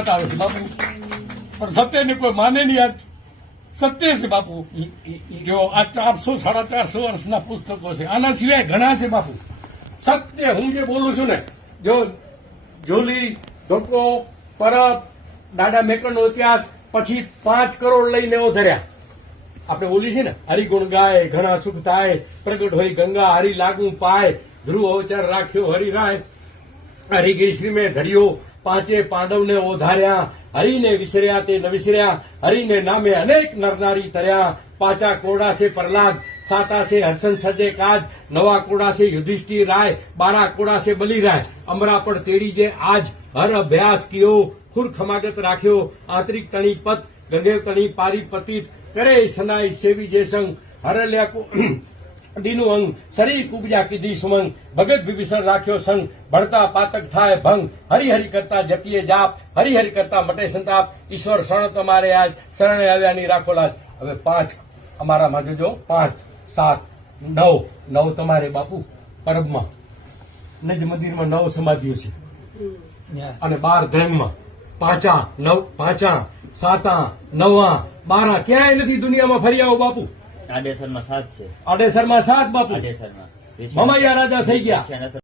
બતાવે છે બાપુ, પણ સત્યને કોઈ માને નહીં. આ સત્ય છે બાપુ. જો આ 400 450 વર્ષના પુસ્તકો છે, આના સિવાય ઘણા છે બાપુ. સત્ય હું જે બોલું છું ને, જો જોલી, ધોકો, પરબ, દાદા મેકરનો ઇતિહાસ, પછી 5 કરોડ લઈને એવો ધર્યા. આપણે બોલી છે ને, હરિગુણ ગાય ઘણા સુખ થાય, પ્રગટ હોય ગંગા હરિ લાગુ પાય, ધ્રુવ અવચાર રાખ્યો હરિરાય, હરિગીરી શ્રી મેં ધર્યો, 5 પાંડવને ઓધાર્યા, હરિને વિસર્યા તે ન વિસર્યા, હરિને નામે અનેક નરનારી તર્યા, 5 કોડા છે પ્રહલાદ, 7 છે હસન સજે કાજ, 9 કોડા છે યુધિષ્ઠિર રાય, 12 કોડા છે બલિરાય, અમરા પર તેડી જે આજ, હર અભ્યાસ કિયો, ખુર ખમાગત રાખ્યો, આંતરિક તણી પત, ગંગેવ તણી પારી પતિત, કરે સનાઈ સેવી જે સંગ, હરલ્યા દીનું અંગ, શરીર કુબજા કીધી સુમંગ, ભગત વિભીષણ રાખ્યો સંગ, ભણતા પાતક થાય ભંગ, હરિહરિ કરતા જપીએ જાપ, હરિહરિ કરતા મટે સંતાપ, ઈશ્વર શરણ તમારે આજ, શરણે આવ્યાની રાખો લાજ. હવે 5 અમારામાં જોજો, 5 7 9 9 તમારે બાપુ પરબમાં, નિજ મંદિરમાં 9 સમાધિઓ છે, અને 12 ધ્યાનમાં, 5 9 5 7 9 12 ક્યાંય નથી દુનિયામાં. ફરી આવો બાપુ. આડેસરમાં 7 છે. આડેસરમાં 7 બાપુ. આડેસરમાં મમૈયા રાજા થઈ ગયા.